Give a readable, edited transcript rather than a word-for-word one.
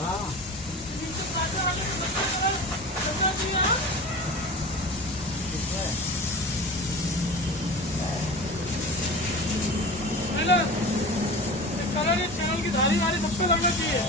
हाँ कलर ये चैनल की धारी वारी सब पे लगना चाहिए।